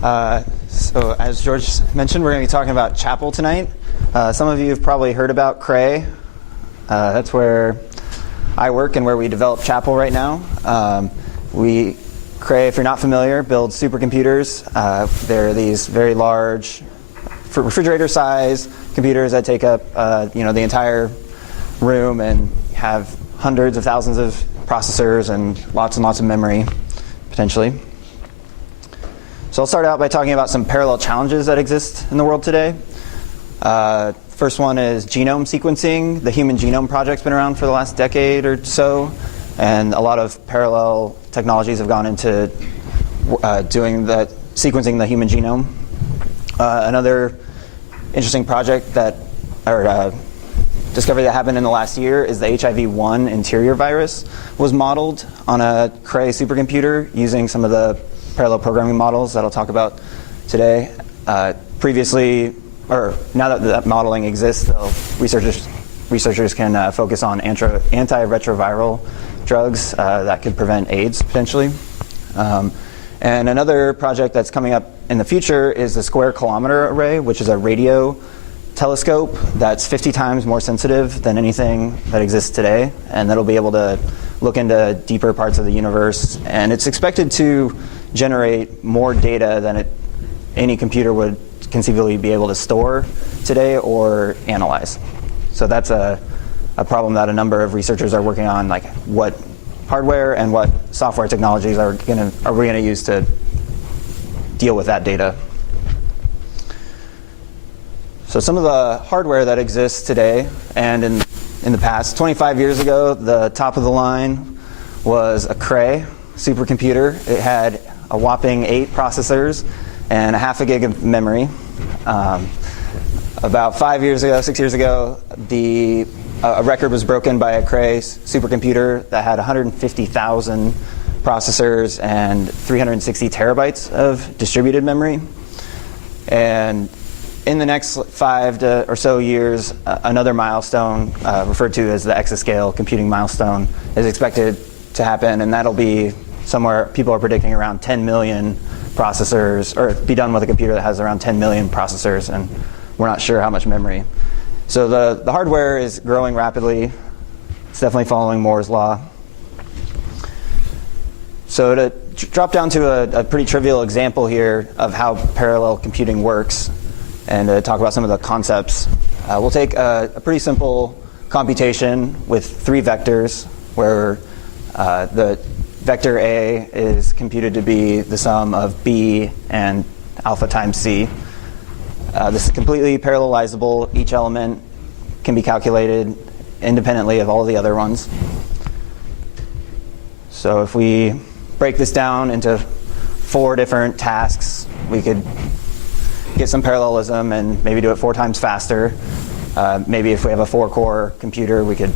So as George mentioned, we're going to be talking about Chapel tonight. Some of you have probably heard about Cray. That's where I work and where we develop Chapel right now. Cray, if you're not familiar, builds supercomputers. They're these very large, refrigerator-sized computers that take up the entire room and have hundreds of thousands of processors and lots of memory, potentially. So I'll start out by talking about some parallel challenges that exist in the world today. First one is genome sequencing. The Human Genome Project's been around for the last decade or so, and a lot of parallel technologies have gone into sequencing the human genome. Another interesting project discovery that happened in the last year is the HIV-1 interior virus was modeled on a Cray supercomputer using some of the parallel programming models that I'll talk about today. Now that modeling exists, researchers can focus on antiretroviral drugs that could prevent AIDS, potentially. And another project that's coming up in the future is the Square Kilometer Array, which is a radio telescope that's 50 times more sensitive than anything that exists today, and that'll be able to look into deeper parts of the universe. And it's expected to generate more data than any computer would conceivably be able to store today or analyze. So that's a problem that a number of researchers are working on, like what hardware and what software technologies are we going to use to deal with that data. So some of the hardware that exists today and in the past, 25 years ago, the top of the line was a Cray supercomputer. It had a whopping 8 processors and a half a gig of memory. About 6 years ago, a record was broken by a Cray supercomputer that had 150,000 processors and 360 terabytes of distributed memory. And in the next 5 or so years, another milestone referred to as the exascale computing milestone is expected to happen, and that'll be somewhere, people are predicting around 10 million processors, or be done with a computer that has around 10 million processors, and we're not sure how much memory. So the hardware is growing rapidly. It's definitely following Moore's law. So to drop down to a pretty trivial example here of how parallel computing works, and to talk about some of the concepts, we'll take a pretty simple computation with 3 vectors, where the vector A is computed to be the sum of B and alpha times C. This is completely parallelizable. Each element can be calculated independently of all the other ones. So if we break this down into 4 different tasks, we could get some parallelism and maybe do it 4 times faster. Maybe if we have a 4-core computer, we could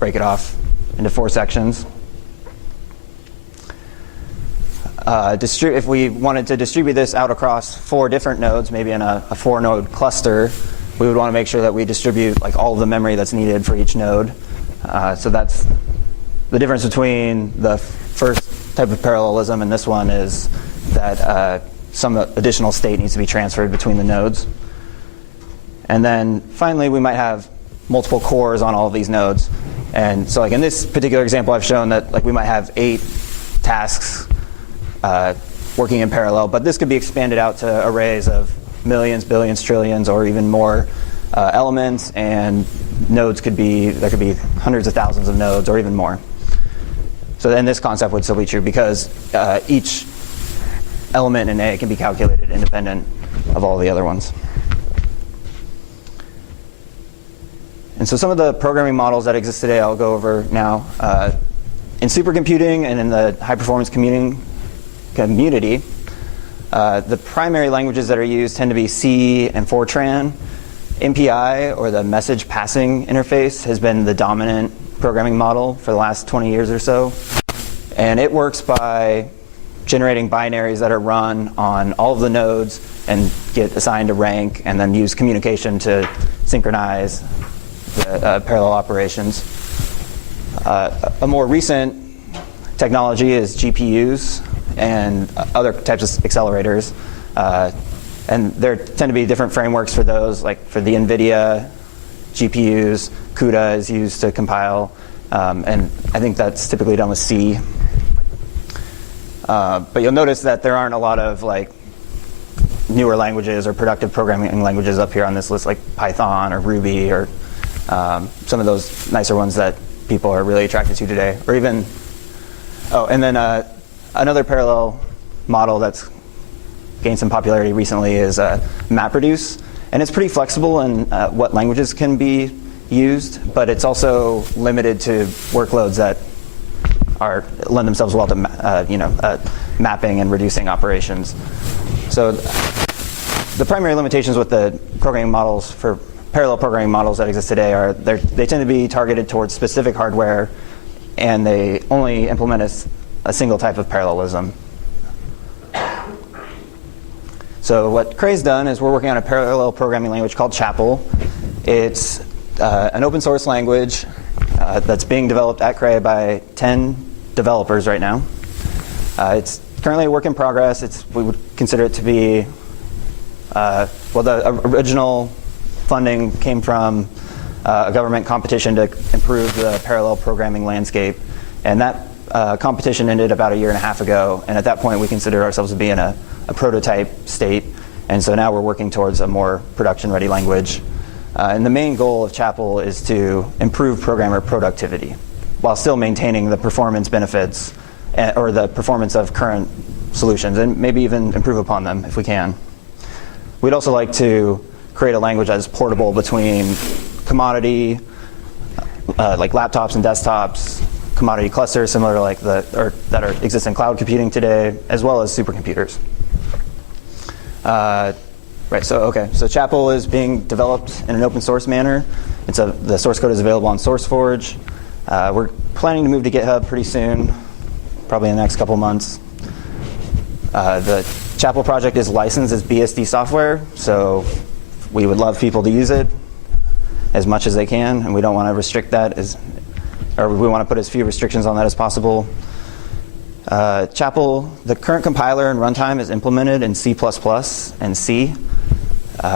break it off into 4 sections. If we wanted to distribute this out across 4 different nodes, maybe in a 4-node cluster, we would want to make sure that we distribute all of the memory that's needed for each node. So that's the difference between the first type of parallelism and this one, is that some additional state needs to be transferred between the nodes. And then finally, we might have multiple cores on all of these nodes. And so in this particular example, I've shown that we might have 8 tasks working in parallel, but this could be expanded out to arrays of millions, billions, trillions, or even more elements, and nodes there could be hundreds of thousands of nodes or even more. So then this concept would still be true, because each element in A can be calculated independent of all the other ones. And so some of the programming models that exist today I'll go over now. In supercomputing and in the high-performance community, the primary languages that are used tend to be C and Fortran. MPI, or the message passing interface, has been the dominant programming model for the last 20 years or so. And it works by generating binaries that are run on all of the nodes and get assigned a rank, and then use communication to synchronize the parallel operations. A more recent technology is GPUs and other types of accelerators. And there tend to be different frameworks for those, like for the NVIDIA GPUs, CUDA is used to compile, and I think that's typically done with C. But you'll notice that there aren't a lot of like newer languages or productive programming languages up here on this list, like Python or Ruby or some of those nicer ones that people are really attracted to today. Or even, and then another parallel model that's gained some popularity recently is MapReduce. And it's pretty flexible in what languages can be used, but it's also limited to workloads that lend themselves well to mapping and reducing operations. So the primary limitations with the programming models for parallel programming models that exist today are they tend to be targeted towards specific hardware, and they only implement a single type of parallelism. So what Cray's done is we're working on a parallel programming language called Chapel. It's an open source language that's being developed at Cray by 10 developers right now. It's currently a work in progress. We would consider it to be, the original funding came from a government competition to improve the parallel programming landscape. And that competition ended about 1.5 years ago. And at that point, we considered ourselves to be in a prototype state. And so now we're working towards a more production-ready language. And the main goal of Chapel is to improve programmer productivity while still maintaining the performance benefits or the performance of current solutions, and maybe even improve upon them if we can. We'd also like to create a language that is portable between commodity, like laptops and desktops, commodity clusters similar to that exist in cloud computing today, as well as supercomputers. So Chapel is being developed in an open source manner. The source code is available on SourceForge. We're planning to move to GitHub pretty soon, probably in the next couple months. The Chapel project is licensed as BSD software, so we would love people to use it as much as they can, and we don't want to restrict that, or we want to put as few restrictions on that as possible. Chapel, the current compiler and runtime is implemented in C++ and C.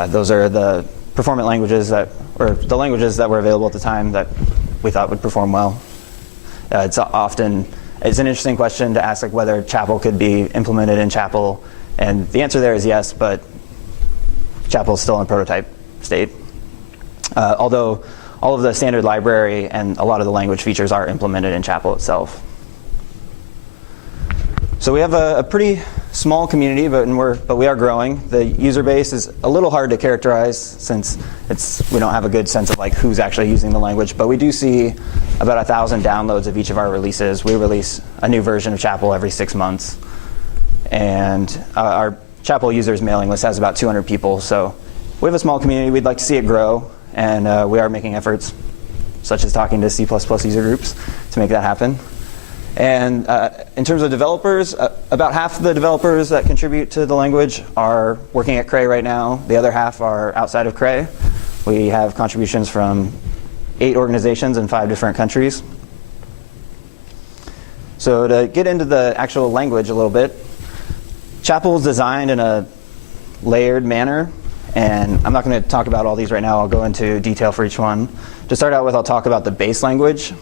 Those are the performant languages the languages that were available at the time that we thought would perform well. It's an interesting question to ask, like whether Chapel could be implemented in Chapel, and the answer there is yes, but Chapel is still in prototype state. Although all of the standard library and a lot of the language features are implemented in Chapel itself. So we have a pretty small community, but we are growing. The user base is a little hard to characterize since we don't have a good sense of like who's actually using the language. But we do see about 1,000 downloads of each of our releases. We release a new version of Chapel every 6 months, and our Chapel users mailing list has about 200 people. So we have a small community. We'd like to see it grow, and we are making efforts, such as talking to C++ user groups, to make that happen. And in terms of developers, about half of the developers that contribute to the language are working at Cray right now. The other half are outside of Cray. We have contributions from 8 organizations in 5 different countries. So to get into the actual language a little bit, Chapel is designed in a layered manner. And I'm not going to talk about all these right now. I'll go into detail for each one. To start out with, I'll talk about the base language.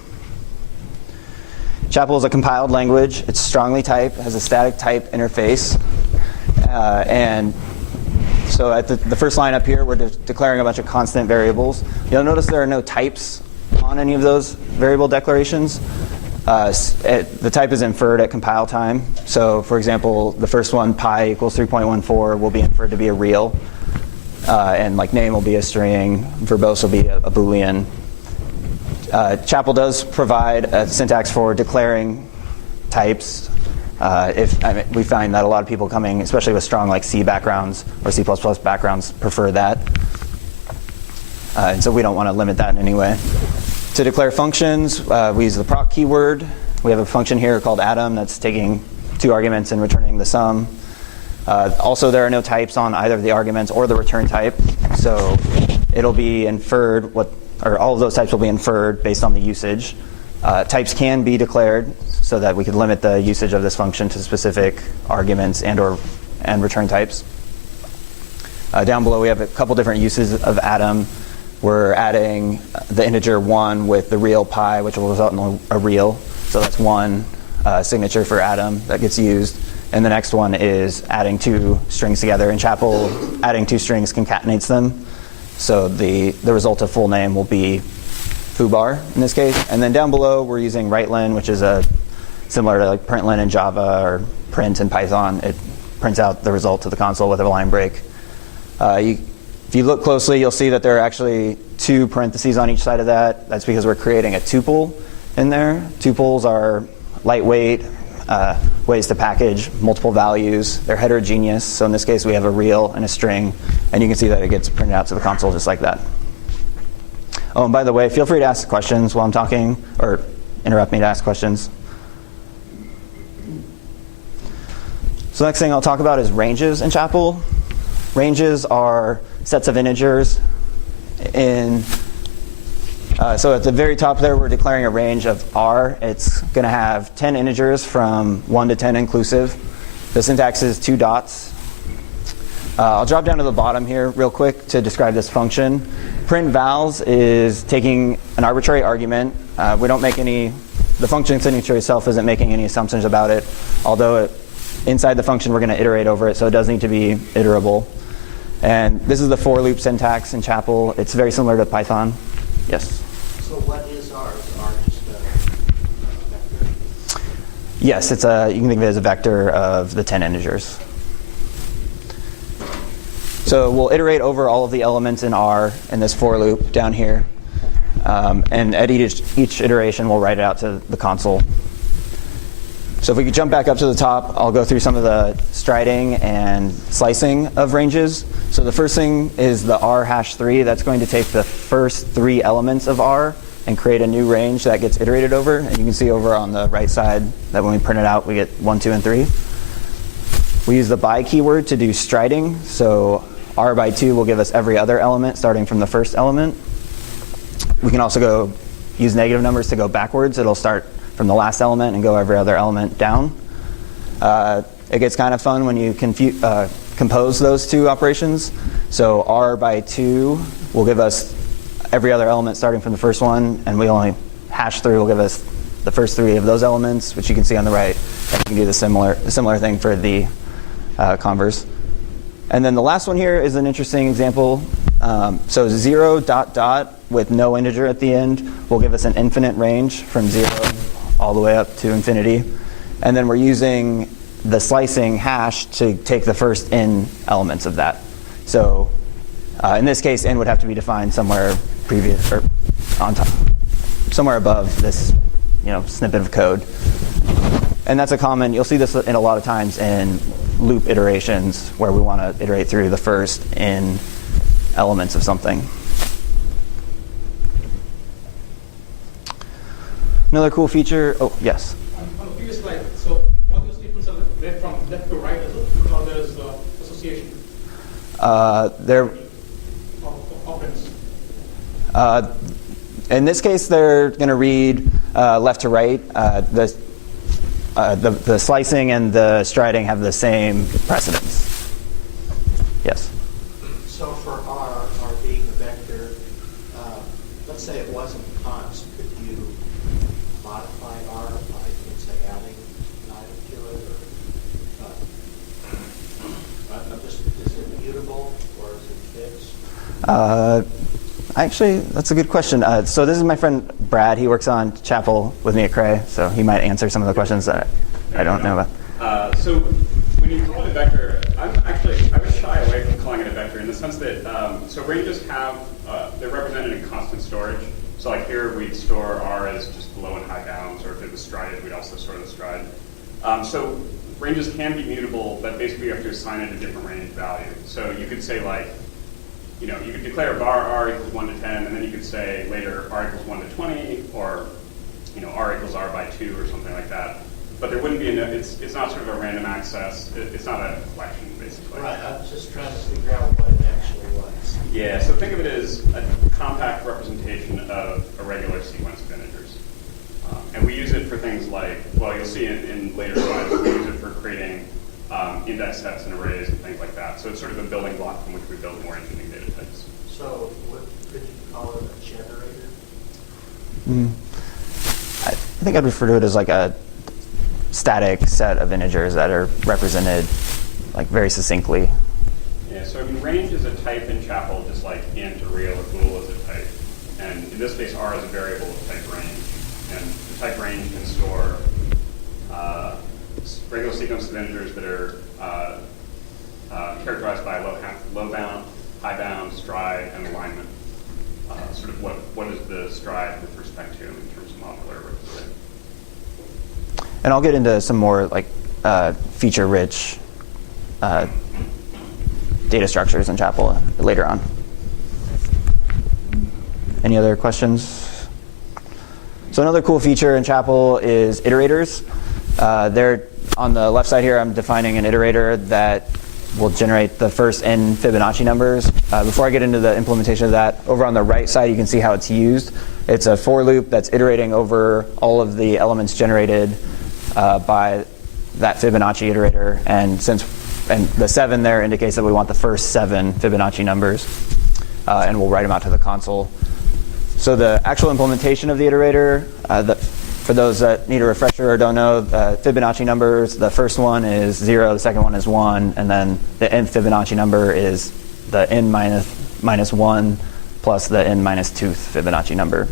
Chapel is a compiled language. It's strongly typed, has a static type interface. And so at the first line up here, we're declaring a bunch of constant variables. You'll notice there are no types on any of those variable declarations. The type is inferred at compile time. So for example, the first one, pi equals 3.14, will be inferred to be a real. And like name will be a string, verbose will be a Boolean. Chapel does provide a syntax for declaring types. We find that a lot of people coming, especially with strong like C backgrounds or C++ backgrounds, prefer that. And so we don't want to limit that in any way. To declare functions, we use the proc keyword. We have a function here called atom that's taking 2 arguments and returning the sum. Also, there are no types on either of the arguments or the return type. So it'll be inferred all of those types will be inferred based on the usage. Types can be declared so that we could limit the usage of this function to specific arguments and return types. Down below, we have a couple different uses of atom. We're adding the integer 1 with the real pi, which will result in a real. So that's one signature for atom that gets used. And the next one is adding two strings together. In Chapel, adding two strings concatenates them. So the result of full name will be foobar in this case. And then down below, we're using writeLin, which is similar to like println in Java or print in Python. It prints out the result to the console with a line break. If you look closely, you'll see that there are actually two parentheses on each side of that. That's because we're creating a tuple in there. Tuples are lightweight ways to package multiple values. They're heterogeneous. So in this case, we have a real and a string. And you can see that it gets printed out to the console just like that. Oh, and by the way, feel free to ask questions while I'm talking, or interrupt me to ask questions. So the next thing I'll talk about is ranges in Chapel. Ranges are sets of integers. So at the very top there, we're declaring a range of R. It's going to have 10 integers from 1 to 10 inclusive. The syntax is 2 dots. I'll drop down to the bottom here real quick to describe this function. Print vals is taking an arbitrary argument. We don't make the function signature itself isn't making any assumptions about it, although inside the function we're going to iterate over it, so it does need to be iterable. And this is the for loop syntax in Chapel. It's very similar to Python. Yes? So what is R? Is R just a vector? Yes, you can think of it as a vector of the 10 integers. So we'll iterate over all of the elements in R in this for loop down here. And at each iteration, we'll write it out to the console. So if we could jump back up to the top, I'll go through some of the striding and slicing of ranges. So the first thing is the R #3. That's going to take the first 3 elements of R and create a new range that gets iterated over. And you can see over on the right side that when we print it out, we get 1, 2, and 3. We use the by keyword to do striding. So R by 2 will give us every other element starting from the first element. We can also use negative numbers to go backwards. It'll start from the last element and go every other element down. It gets kind of fun when you compose those two operations. So R by 2 will give us every other element starting from the first one, and we only #3 will give us the first 3 of those elements, which you can see on the right. And you can do the similar thing for the converse. And then the last one here is an interesting example. So 0 ... with no integer at the end will give us an infinite range from 0 all the way up to infinity. And then we're using the slicing hash to take the first n elements of that. So in this case, n would have to be defined somewhere previous or on top, somewhere above this snippet of code. And that's you'll see this in a lot of times in loop iterations where we want to iterate through the first n elements of something. Another cool feature. Oh, yes. On the previous slide, so all those statements are read from left to right, is it? Or there's association? They're. In this case, they're going to read left to right. The slicing and the striding have the same precedence. Yes. So for R being a vector, let's say it wasn't const, could you modify R by, let's say, adding an item to it? Or, is it mutable or is it fixed? Actually, that's a good question. So this is my friend Brad. He works on Chapel with me at Cray, so he might answer some of the questions that I don't know about. So when you call it a vector, I would shy away from calling it a vector in the sense that so ranges they're represented in constant storage. So like here we'd store R as just low and high bounds, or if it was strided, we'd also store the stride. So ranges can be mutable, but basically you have to assign it a different range value. So you could say like, you could declare var R equals 1 to 10, and then you could say later R equals 1 to 20, or R equals R by 2, or something like that. But there wouldn't be it's not sort of a random access. It's not a collection, basically. Right. I was just trying to figure out what it actually was. Yeah. So think of it as a compact representation of a regular sequence of integers, and we use it for things like, well, you'll see in later slides, we use it for creating index sets and arrays and things like that. So it's sort of a building block from which we build more interesting data types. So what could you call it, a generator? I think I'd refer to it as like a static set of integers that are represented like very succinctly. Yeah, so I mean, range is a type in Chapel, just like int or real or bool is a type. And in this case, R is a variable of type range. And the type range can store regular sequence of integers that are characterized by low bound, high bound, stride, and alignment. Sort of what is the stride with respect to in terms of modular arithmetic. And I'll get into some more like feature-rich data structures in Chapel later on. Any other questions? So another cool feature in Chapel is iterators. They're on the left side here. I'm defining an iterator that will generate the first n Fibonacci numbers. Before I get into the implementation of that, over on the right side you can see how it's used. It's a for loop that's iterating over all of the elements generated by that Fibonacci iterator, and the 7 there indicates that we want the first 7 Fibonacci numbers, and we'll write them out to the console. So the actual implementation of the iterator, for those that need a refresher or don't know, the Fibonacci numbers, the first one is 0, the second one is 1, and then the nth Fibonacci number is the n minus 1 plus the n minus 2th Fibonacci number.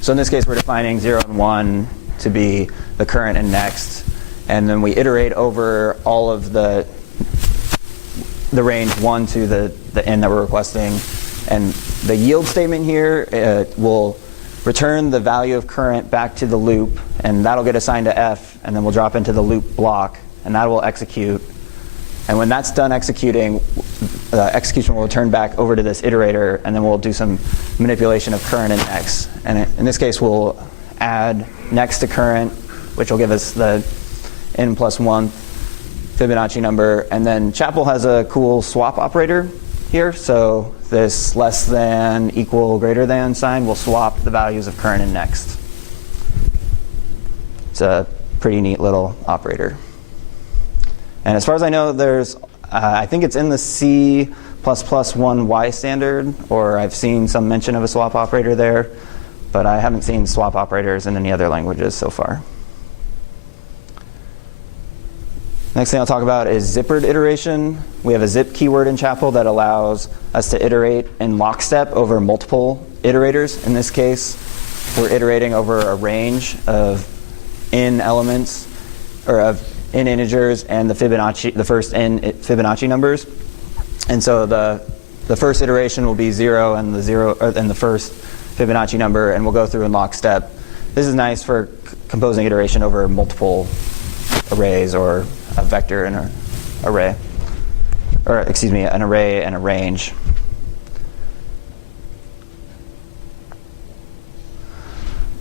So in this case, we're defining 0 and 1 to be the current and next, and then we iterate over all of the range 1 to the n that we're requesting. And the yield statement here will return the value of current back to the loop, and that'll get assigned to f, and then we'll drop into the loop block, and that will execute. And when that's done executing, execution will return back over to this iterator, and then we'll do some manipulation of current and next. And in this case, we'll add next to current, which will give us the n plus 1 Fibonacci number. And then Chapel has a cool swap operator here. So this less than, equal, greater than sign will swap the values of current and next. It's a pretty neat little operator. And as far as I know, there's, I think it's in the C++1Y standard, or I've seen some mention of a swap operator there, but I haven't seen swap operators in any other languages so far. Next thing I'll talk about is zippered iteration. We have a zip keyword in Chapel that allows us to iterate in lockstep over multiple iterators. In this case, we're iterating over a range of n elements, or of n integers and the first n Fibonacci numbers. And so the first iteration will be 0 and the first Fibonacci number, and we'll go through in lockstep. This is nice for composing iteration over multiple arrays, or a vector and an array, or excuse me, an array and a range.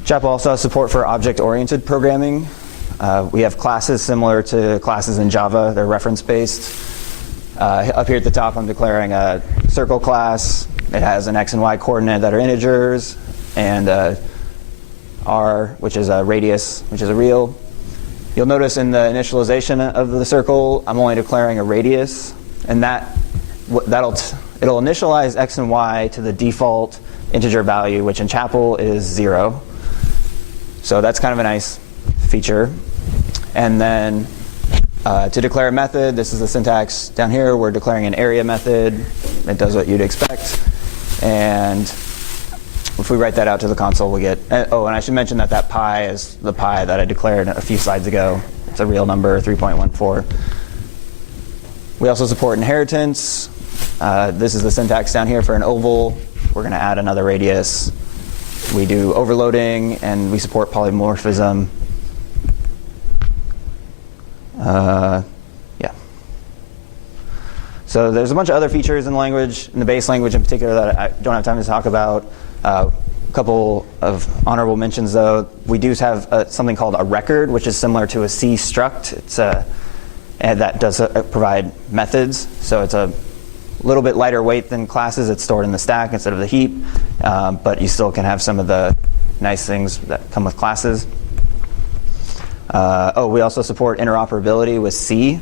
Chapel also has support for object-oriented programming. We have classes similar to classes in Java. They're reference-based. Up here at the top, I'm declaring a circle class. It has an x and y coordinate that are integers, and r, which is a radius, which is a real. You'll notice in the initialization of the circle, I'm only declaring a radius, and it'll initialize x and y to the default integer value, which in Chapel is 0. So that's kind of a nice feature. And then to declare a method, this is the syntax down here. We're declaring an area method. It does what you'd expect. And if we write that out to the console, we get, oh, and I should mention that pi is the pi that I declared a few slides ago. It's a real number, 3.14. We also support inheritance. This is the syntax down here for an oval. We're going to add another radius. We do overloading, and we support polymorphism. Yeah. So there's a bunch of other features in the language, in the base language in particular, that I don't have time to talk about. A couple of honorable mentions, though. We do have something called a record, which is similar to a C struct. It's and that does provide methods. So it's a little bit lighter weight than classes. It's stored in the stack instead of the heap, but you still can have some of the nice things that come with classes. We also support interoperability with C.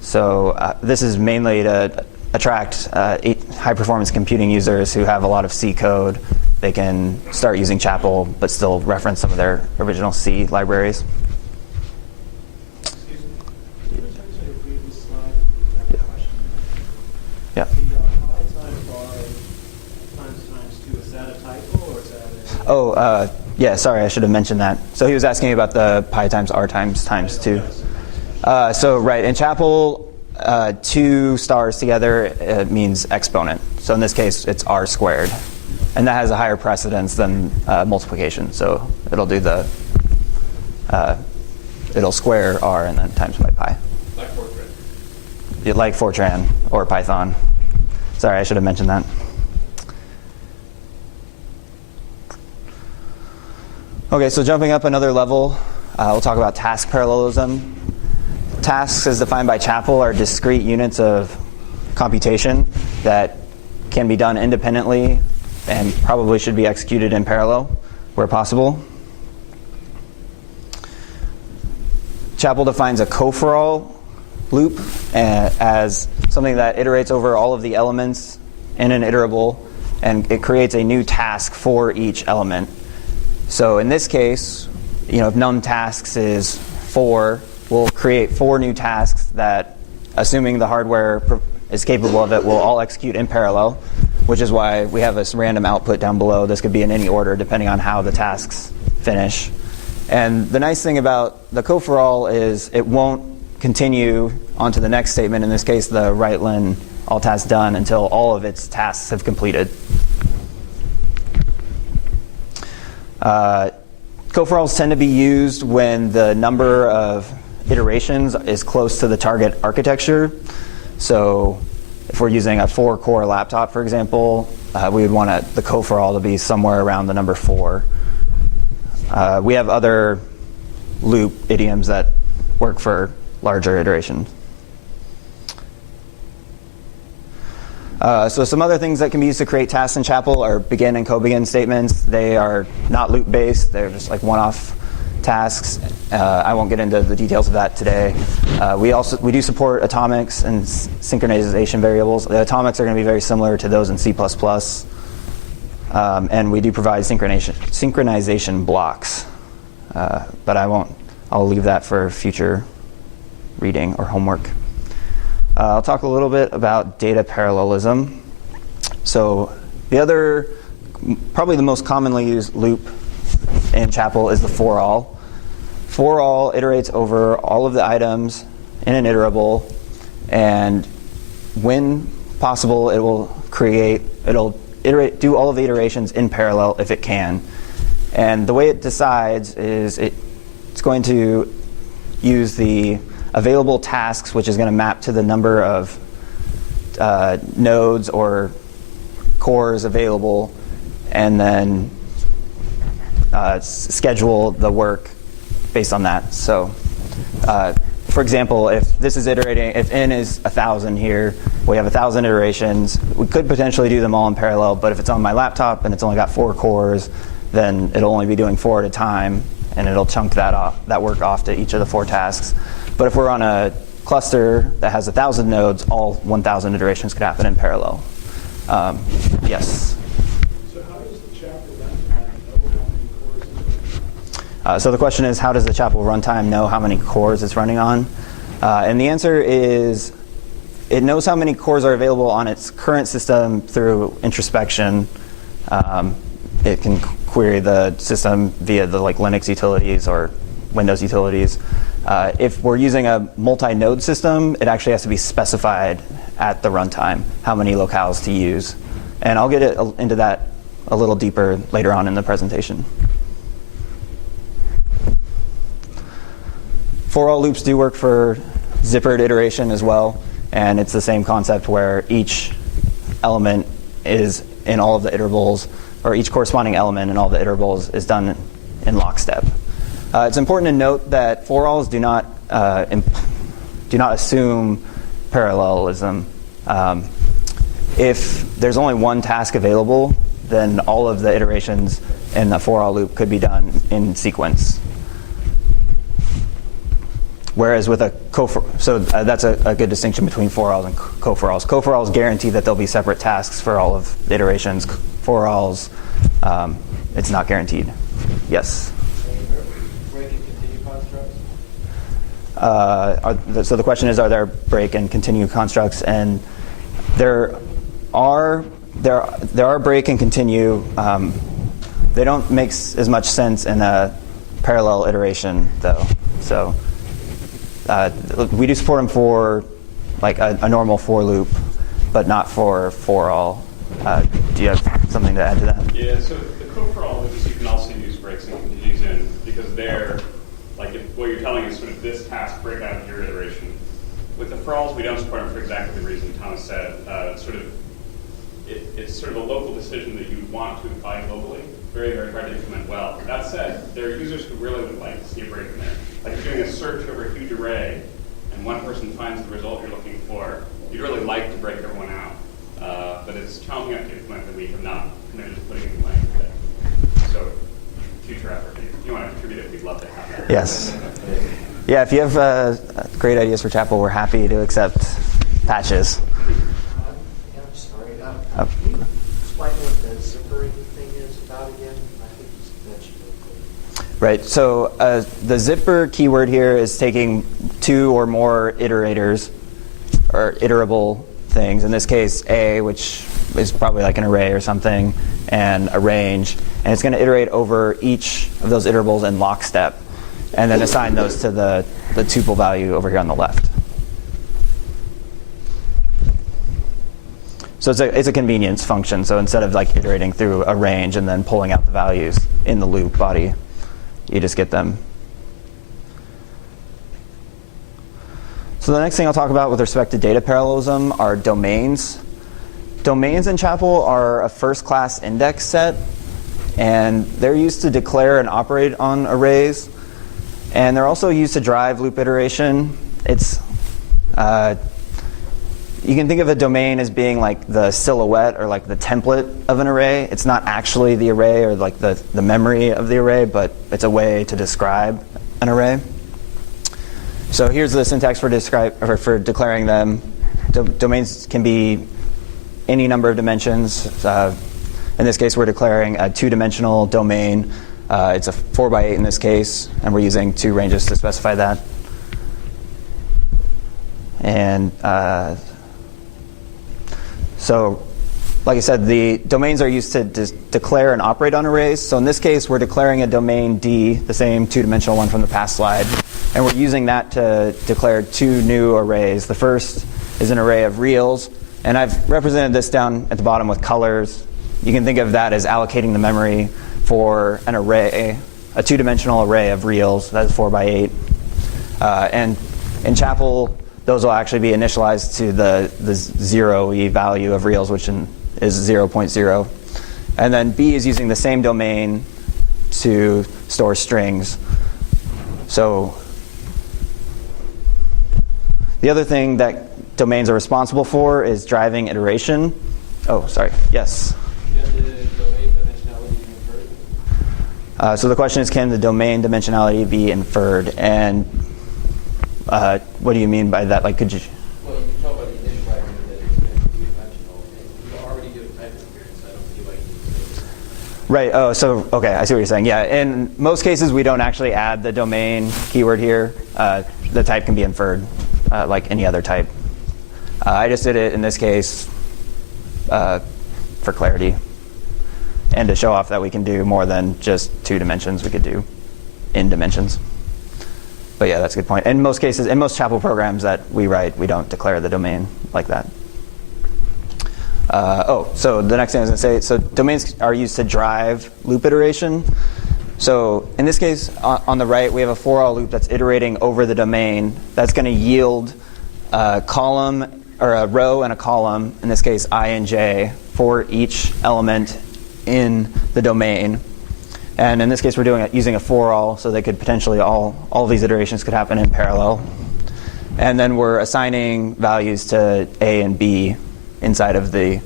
So this is mainly to attract high-performance computing users who have a lot of C code. They can start using Chapel, but still reference some of their original C libraries. Excuse me. Can you return to your previous slide? I have a question. Yeah. The pi times bar times 2, is that a typo or is that a... Yeah, sorry, I should have mentioned that. So he was asking about the pi times r times 2. So right, in Chapel, 2 stars together means exponent. So in this case, it's r squared. And that has a higher precedence than multiplication. So it'll do it'll square r and then times by pi. Like Fortran. Yeah, like Fortran or Python. Sorry, I should have mentioned that. Okay, so jumping up another level, we'll talk about task parallelism. Tasks, as defined by Chapel, are discrete units of computation that can be done independently and probably should be executed in parallel where possible. Chapel defines a coforall loop as something that iterates over all of the elements in an iterable, and it creates a new task for each element. So in this case, if num tasks is 4, we'll create 4 new tasks that, assuming the hardware is capable of it, will all execute in parallel, which is why we have this random output down below. This could be in any order depending on how the tasks finish. And the nice thing about the coforall is it won't continue on to the next statement, in this case the right-len all tasks done, until all of its tasks have completed. Coforalls tend to be used when the number of iterations is close to the target architecture. So if we're using a 4-core laptop, for example, we would want the coforall to be somewhere around the number 4. We have other loop idioms that work for larger iterations. So some other things that can be used to create tasks in Chapel are begin and co-begin statements. They are not loop-based. They're just like one-off tasks. I won't get into the details of that today. We do support atomics and synchronization variables. The atomics are going to be very similar to those in C++. And we do provide synchronization blocks. But I'll leave that for future reading or homework. I'll talk a little bit about data parallelism. So probably the most commonly used loop in Chapel is the for all. For all iterates over all of the items in an iterable, and when possible, it'll do all of the iterations in parallel if it can. And the way it decides is it's going to use the available tasks, which is going to map to the number of nodes or cores available, and then schedule the work based on that. So, for example, if this is iterating, if n is 1,000 here, we have 1,000 iterations. We could potentially do them all in parallel, but if it's on my laptop and it's only got 4 cores, then it'll only be doing 4 at a time, and it'll chunk that work off to each of the 4 tasks. But if we're on a cluster that has 1,000 nodes, all 1,000 iterations could happen in parallel. Yes? So how does the Chapel runtime know how many cores it's running? So the question is, how does the Chapel runtime know how many cores it's running on? And the answer is, it knows how many cores are available on its current system through introspection. It can query the system via the Linux utilities or Windows utilities. If we're using a multi-node system, it actually has to be specified at the runtime how many locales to use. And I'll get into that a little deeper later on in the presentation. For all loops do work for zippered iteration as well, and it's the same concept where each element is in all of the iterables, or each corresponding element in all the iterables is done in lockstep. It's important to note that for alls do not assume parallelism. If there's only one task available, then all of the iterations in the for all loop could be done in sequence. Whereas with a that's a good distinction between for-alls and co-for-alls. Co-for-alls guarantee that there'll be separate tasks for all of the iterations. For-alls, it's not guaranteed. Yes? Break and continue constructs? So the question is, are there break and continue constructs? And there are break and continue. They don't make as much sense in a parallel iteration, though. So we do support them for like a normal for loop, but not for all. Do you have something to add to that? Yeah. So the co-for-all loops you can also use breaks and continues in because they're like what you're telling is sort of this task break out of your iteration. With the for-alls, we don't support them for exactly the reason Thomas said. It's sort of a local decision that you would want to apply globally. Very, very hard to implement well. That said, there are users who really would like to see a break in there. Like if you're doing a search over a huge array, and one person finds the result you're looking for, you'd really like to break everyone out. But it's challenging enough to implement that we have not committed to putting in language yet. So, future effort. If you want to contribute it, we'd love to have that. Yes. Yeah, if you have great ideas for Chapel, we're happy to accept patches. Yeah, I'm sorry. Can you explain what the zippering thing is about again? I think you mentioned it. Right. So the zipper keyword here is taking two or more iterators or iterable things. In this case, A, which is probably like an array or something, and a range. And it's going to iterate over each of those iterables in lockstep, and then assign those to the tuple value over here on the left. So it's a convenience function. So instead of like iterating through a range and then pulling out the values in the loop body, you just get them. So the next thing I'll talk about with respect to data parallelism are domains. Domains in Chapel are a first-class index set, and they're used to declare and operate on arrays. And they're also used to drive loop iteration. It's you can think of a domain as being like the silhouette or like the template of an array. It's not actually the array or like the memory of the array, but it's a way to describe an array. So here's the syntax for declaring them. Domains can be any number of dimensions. In this case, we're declaring a two-dimensional domain. It's a 4x8 in this case, and we're using two ranges to specify that. And so, like I said, the domains are used to declare and operate on arrays. So in this case, we're declaring a domain D, the same two-dimensional one from the past slide. And we're using that to declare two new arrays. The first is an array of reals. And I've represented this down at the bottom with colors. You can think of that as allocating the memory for an array, a two-dimensional array of reals. That's 4x8. And in Chapel, those will actually be initialized to the 0e value of reals, which is 0.0. And then B is using the same domain to store strings. So the other thing that domains are responsible for is driving iteration. Oh, sorry. Yes? Can the domain dimensionality be inferred? So the question is, can the domain dimensionality be inferred? And what do you mean by that? Like, could you? Well, you can tell by the initializer that it's going to be two-dimensional. And you already do a type experience, so I don't see why you need to say that. Right. Oh, so okay. I see what you're saying. Yeah. In most cases, we don't actually add the domain keyword here. The type can be inferred, like any other type. I just did it in this case for clarity, and to show off that we can do more than just 2 dimensions. We could do n dimensions. But yeah, that's a good point. In most cases, in most Chapel programs that we write, we don't declare the domain like that. So the next thing I was going to say, so domains are used to drive loop iteration. So in this case, on the right, we have a for-all loop that's iterating over the domain. That's going to yield a column, or a row and a column, in this case I and j, for each element in the domain. And in this case, we're doing it using a for-all, so they could potentially all of these iterations could happen in parallel. And then we're assigning values to A and B inside of the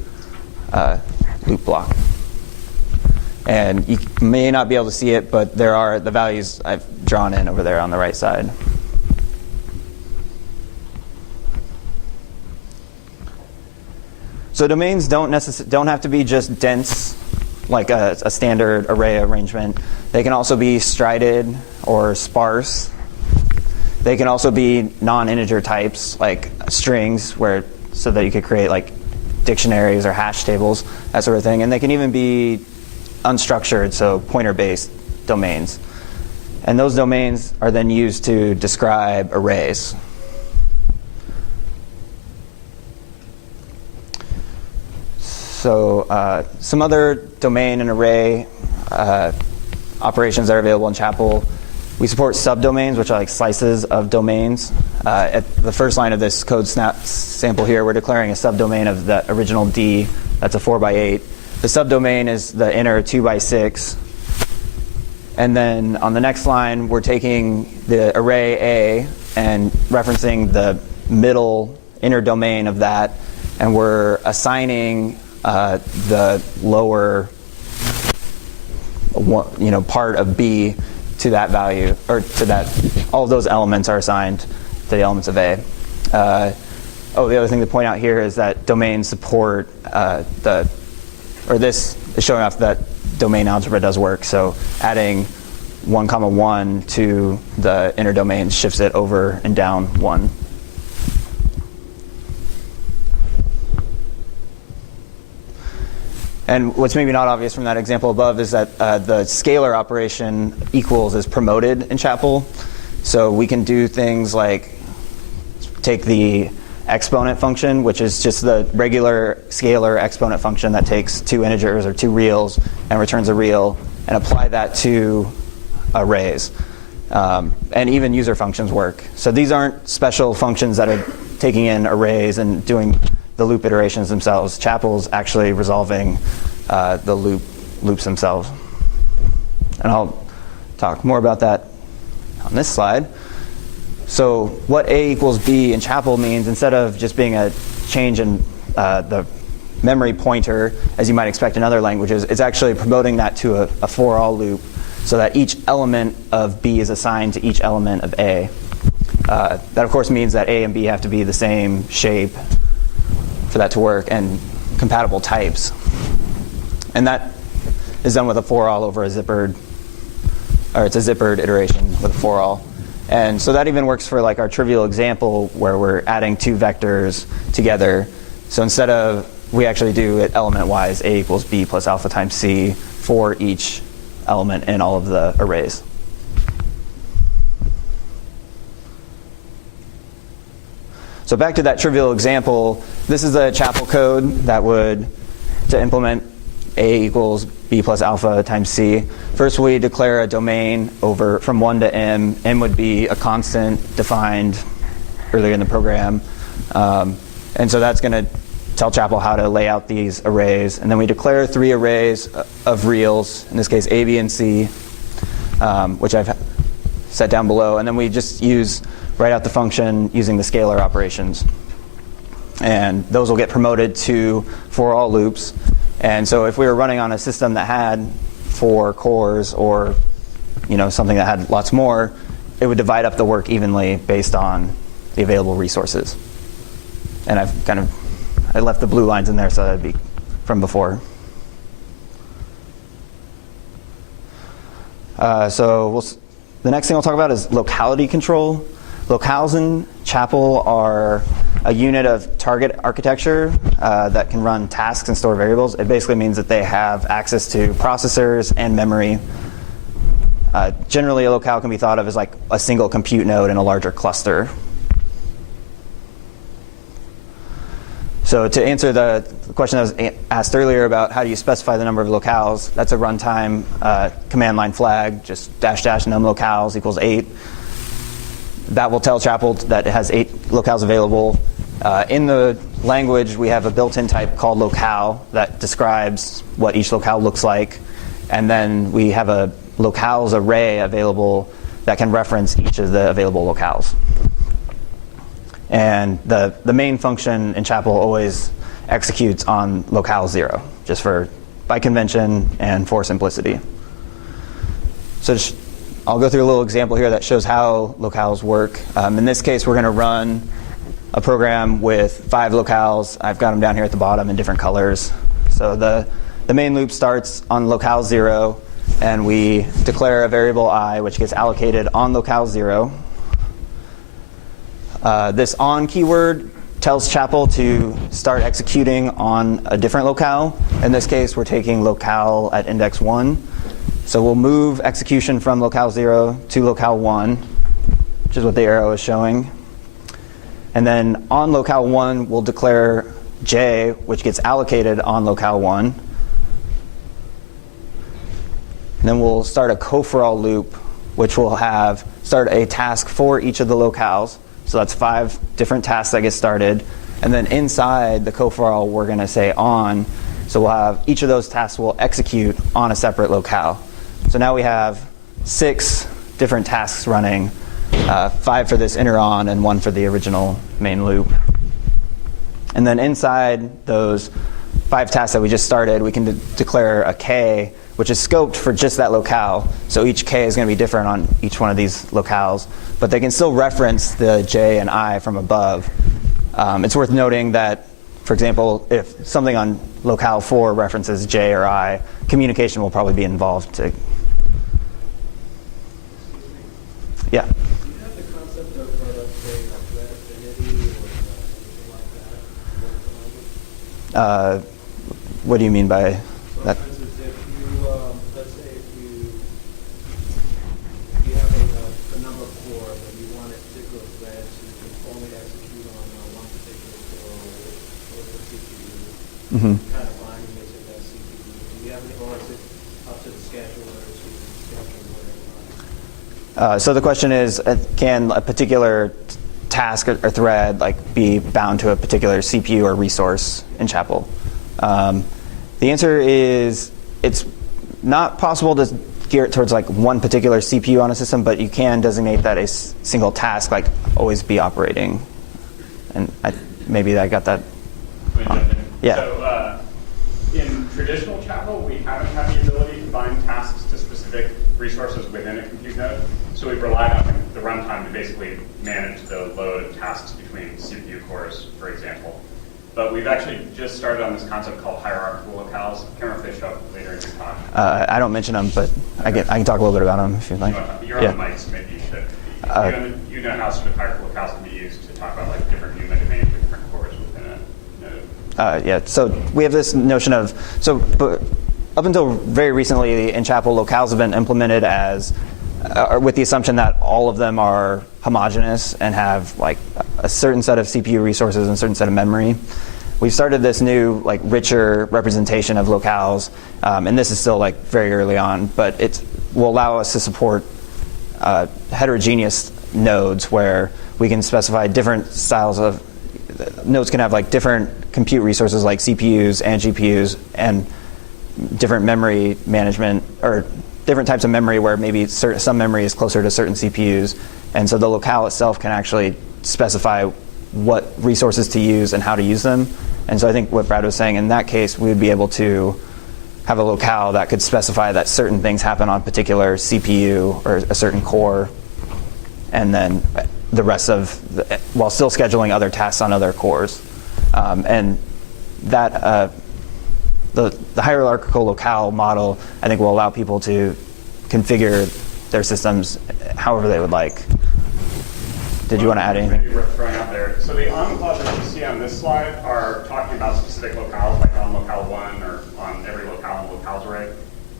loop block. And you may not be able to see it, but there are the values I've drawn in over there on the right side. So domains don't have to be just dense, like a standard array arrangement. They can also be strided or sparse. They can also be non-integer types, like strings, so that you could create like dictionaries or hash tables, that sort of thing. And they can even be unstructured, so pointer-based domains. And those domains are then used to describe arrays. So some other domain and array operations that are available in Chapel. We support subdomains, which are like slices of domains. At the first line of this code sample here, we're declaring a subdomain of the original D. That's a 4x8. The subdomain is the inner 2x6. And then on the next line, we're taking the array A and referencing the middle inner domain of that, and we're assigning the lower part of B to that value, or to that. All of those elements are assigned to the elements of A. The other thing to point out here is that domains support this is showing off that domain algebra does work. So adding 1, 1 to the inner domain shifts it over and down 1. And what's maybe not obvious from that example above is that the scalar operation equals is promoted in Chapel. So we can do things like take the exponent function, which is just the regular scalar exponent function that takes 2 integers or 2 reals and returns a real, and apply that to arrays. And even user functions work. So these aren't special functions that are taking in arrays and doing the loop iterations themselves. Chapel's actually resolving the loops themselves. And I'll talk more about that on this slide. So what A equals B in Chapel means, instead of just being a change in the memory pointer, as you might expect in other languages, it's actually promoting that to a for all loop, so that each element of B is assigned to each element of A. That, of course, means that A and B have to be the same shape for that to work, and compatible types. And that is done with a for all over a zippered, or it's a zippered iteration with a for all. And so that even works for like our trivial example where we're adding 2 vectors together. So instead of, we actually do it element-wise, A equals B plus alpha times C for each element in all of the arrays. So back to that trivial example, this is a Chapel code that would, to implement A equals B plus alpha times C. First we declare a domain over from 1 to m. M would be a constant defined earlier in the program. And so that's going to tell Chapel how to lay out these arrays. And then we declare 3 arrays of reals, in this case A, B, and C, which I've set down below. And then we just write out the function using the scalar operations. And those will get promoted to for all loops. And so if we were running on a system that had 4 cores, or something that had lots more, it would divide up the work evenly based on the available resources. And I left the blue lines in there so that would be from before. The next thing I'll talk about is locality control. Locales in Chapel are a unit of target architecture that can run tasks and store variables. It basically means that they have access to processors and memory. Generally, a locale can be thought of as like a single compute node in a larger cluster. So to answer the question that was asked earlier about how do you specify the number of locales, that's a runtime command line flag, just -- num locales equals 8. That will tell Chapel that it has 8 locales available. In the language, we have a built-in type called locale that describes what each locale looks like. And then we have a locales array available that can reference each of the available locales. And the main function in Chapel always executes on locale 0, just by convention and for simplicity. So I'll go through a little example here that shows how locales work. In this case, we're going to run a program with 5 locales. I've got them down here at the bottom in different colors. So the main loop starts on locale 0, and we declare a variable I, which gets allocated on locale 0. This on keyword tells Chapel to start executing on a different locale. In this case, we're taking locale at index 1. So we'll move execution from locale 0 to locale 1, which is what the arrow is showing. And then on locale 1, we'll declare J, which gets allocated on locale 1. And then we'll start a co-for-all loop, which will have start a task for each of the locales. So that's 5 different tasks that get started. And then inside the co-for-all, we're going to say on. So we'll have each of those tasks will execute on a separate locale. So now we have 6 different tasks running, 5 for this inner on and 1 for the original main loop. And then inside those 5 tasks that we just started, we can declare a K, which is scoped for just that locale. So each K is going to be different on each one of these locales, but they can still reference the J and I from above. It's worth noting that, for example, if something on locale 4 references J or I, communication will probably be involved to. Yeah. Do you have the concept of, let's say, thread affinity or anything like that? What do you mean by So that? for instance, if you, let's say if you have a number of core, but you want a particular thread, so you can only execute on one particular core or the CPU, kind of binding is it that CPU? Do you have any, or is it up to the scheduler to schedule whatever? So the question is, can a particular task or thread be bound to a particular CPU or resource in Chapel? The answer is it's not possible to gear it towards one particular CPU on a system, but you can designate that a single task always be operating. And maybe I got that. Yeah. So in traditional Chapel, we haven't had the ability to bind tasks to specific resources within a compute node. So we've relied on the runtime to basically manage the load of tasks between CPU cores, for example. But we've actually just started on this concept called hierarchical locales. I can't remember if they show up later in your talk. I don't mention them, but I can talk a little bit about them if you'd like. You're on the mic, so maybe you should. You know how sort of hierarchical locales can be used to talk about different new domains with different cores within a node. Yeah, so we have this notion of, but up until very recently in Chapel, locales have been implemented as, with the assumption that all of them are homogeneous and have a certain set of CPU resources and a certain set of memory. We've started this new richer representation of locales, and this is still very early on, but it will allow us to support heterogeneous nodes where we can specify different styles of nodes can have different compute resources like CPUs and GPUs and different memory management or different types of memory where maybe some memory is closer to certain CPUs. And so the locale itself can actually specify what resources to use and how to use them. And so I think what Brad was saying, in that case, we would be able to have a locale that could specify that certain things happen on a particular CPU or a certain core, and then the rest of, while still scheduling other tasks on other cores. And that, the hierarchical locale model, I think, will allow people to configure their systems however they would like. Did you want to add anything? Worth throwing out there. So the on clauses that you see on this slide are talking about specific locales, like on locale 1 or on every locale in the locales array.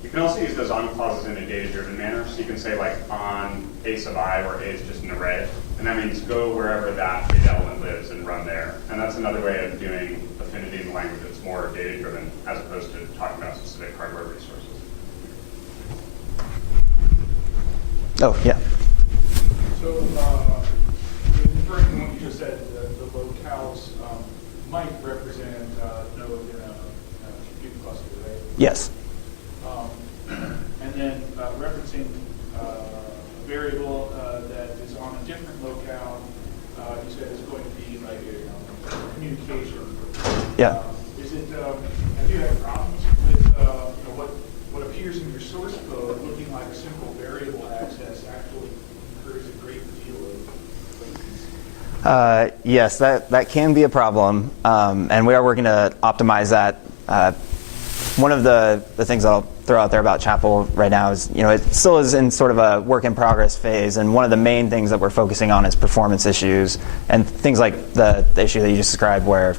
You can also use those on clauses in a data-driven manner. So you can say on a sub I, where a is just an array, and that means go wherever that data element lives and run there. And that's another way of doing affinity in the language that's more data-driven, as opposed to talking about specific hardware resources. Oh, yeah. So, referring to what you just said, the locales might represent a node in a compute cluster, right? Yes. And then referencing a variable that is on a different locale, you said is going to be like a communication. Yeah. Is it? Have you had problems with what appears in your source code looking like a simple variable access actually incurs a great deal of latency? Yes, that can be a problem, and we are working to optimize that. One of the things I'll throw out there about Chapel right now is, it still is in sort of a work in progress phase, and one of the main things that we're focusing on is performance issues and things like the issue that you just described, where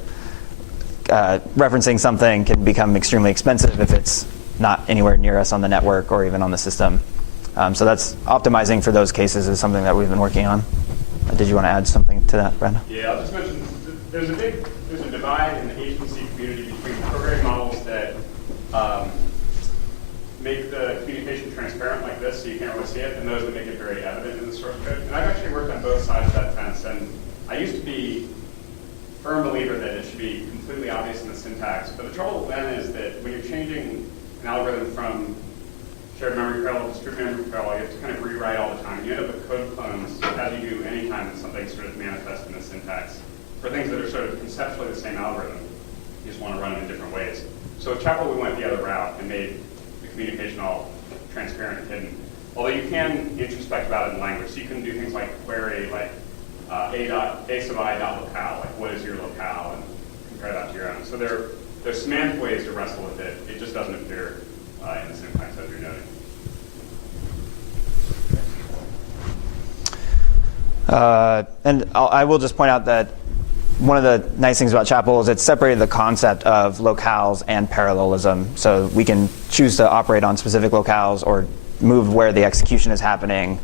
referencing something can become extremely expensive if it's not anywhere near us on the network or even on the system. So that's optimizing for those cases is something that we've been working on. Did you want to add something to that, Brenda? Yeah, I'll just mention there's a divide in the agency community between programming models that make the communication transparent like this, so you can't really see it, and those that make it very evident in the source code. And I've actually worked on both sides of that fence, and I used to be a firm believer that it should be completely obvious in the syntax. But the trouble then is that when you're changing an algorithm from shared memory parallel to distributed memory parallel, you have to kind of rewrite all the time. You end up with code clones, as you do any time that something sort of manifests in the syntax. For things that are sort of conceptually the same algorithm, you just want to run them in different ways. So with Chapel, we went the other route and made the communication all transparent and hidden. Although you can introspect about it in language. So you can do things like query, like a sub I dot locale, like what is your locale, and compare that to your own. So there's semantic ways to wrestle with it. It just doesn't appear in the syntax as you're noting. And I will just point out that one of the nice things about Chapel is it's separated the concept of locales and parallelism. So we can choose to operate on specific locales or move where the execution is happening,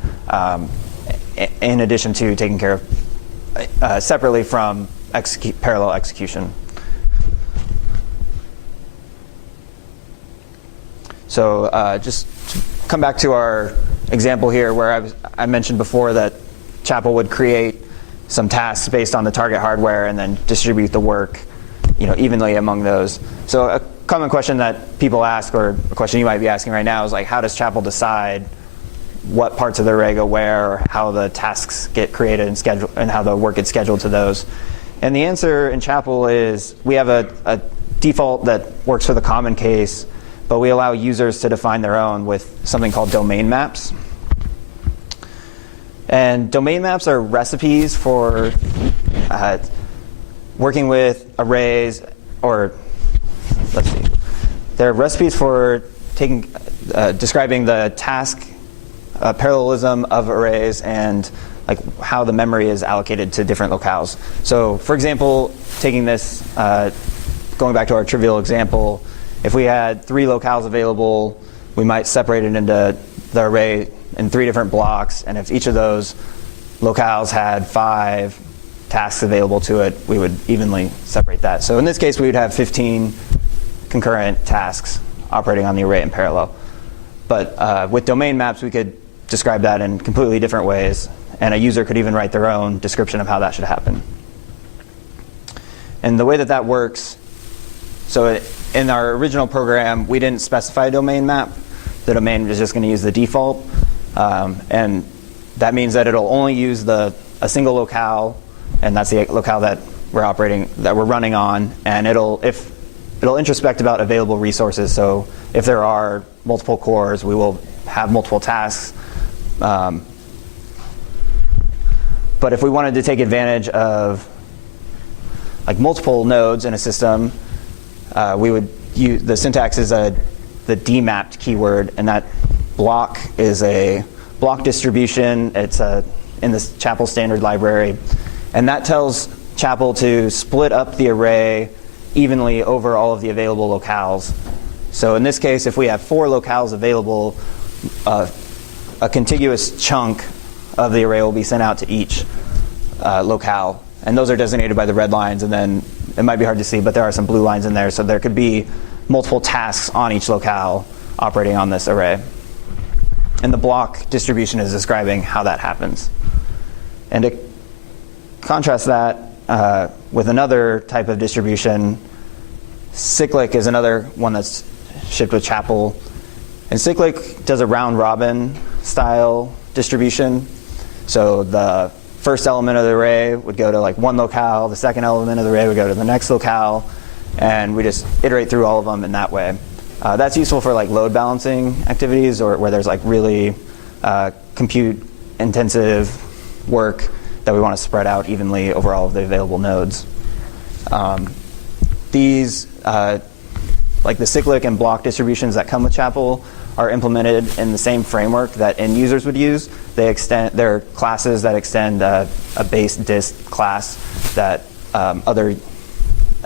in addition to taking care of separately from parallel execution. So just to come back to our example here where I mentioned before that Chapel would create some tasks based on the target hardware and then distribute the work evenly among those. So a common question that people ask, or a question you might be asking right now, is like, how does Chapel decide what parts of the array go where, or how the tasks get created and scheduled, and how the work gets scheduled to those? And the answer in Chapel is we have a default that works for the common case, but we allow users to define their own with something called domain maps. And domain maps are recipes for working with arrays, or let's see, they're recipes for describing the task parallelism of arrays and like how the memory is allocated to different locales. So, for example, taking this, going back to our trivial example, if we had 3 locales available, we might separate it into the array in 3 different blocks, and if each of those locales had 5 tasks available to it, we would evenly separate that. So in this case, we would have 15 concurrent tasks operating on the array in parallel. But with domain maps, we could describe that in completely different ways, and a user could even write their own description of how that should happen. And the way that works, so in our original program, we didn't specify a domain map. The domain is just going to use the default. And that means that it'll only use a single locale, and that's the locale that we're running on, and it'll introspect about available resources. So if there are multiple cores, we will have multiple tasks. But if we wanted to take advantage of like multiple nodes in a system, we would use the syntax is the dmapped keyword, and that block is a block distribution. It's in this Chapel standard library, and that tells Chapel to split up the array evenly over all of the available locales. So in this case, if we have 4 locales available, a contiguous chunk of the array will be sent out to each locale, and those are designated by the red lines, and then it might be hard to see, but there are some blue lines in there, so there could be multiple tasks on each locale operating on this array. And the block distribution is describing how that happens. And to contrast that with another type of distribution, cyclic is another one that's shipped with Chapel. And cyclic does a round robin style distribution. So the first element of the array would go to like one locale, the second element of the array would go to the next locale, and we just iterate through all of them in that way. That's useful for like load balancing activities, or where there's like really compute intensive work, that we want to spread out evenly over all of the available nodes. These, like the cyclic and block distributions that come with Chapel, are implemented in the same framework that end users would use. They're classes that extend a base dist class that other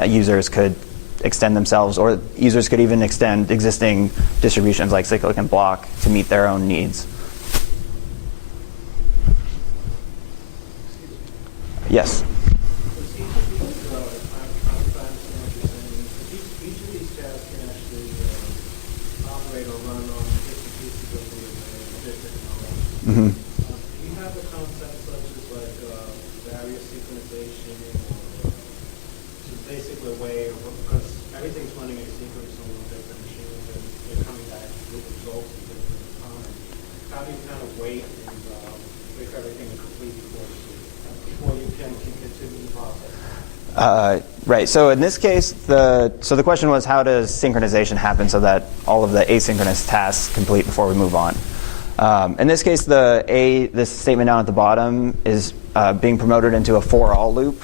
users could extend themselves, or users could even extend existing distributions like cyclic and block to meet their own needs. Yes? Do you have a concept such as like various synchronization, or just basically a way of, because everything's running asynchronous on different machines and they're coming back with results at different times. How do you kind of wait and wait for everything to complete before you can continue the process? Right. So in this case, the question was, how does synchronization happen so that all of the asynchronous tasks complete before we move on? In this case, this statement down at the bottom is being promoted into a for all loop,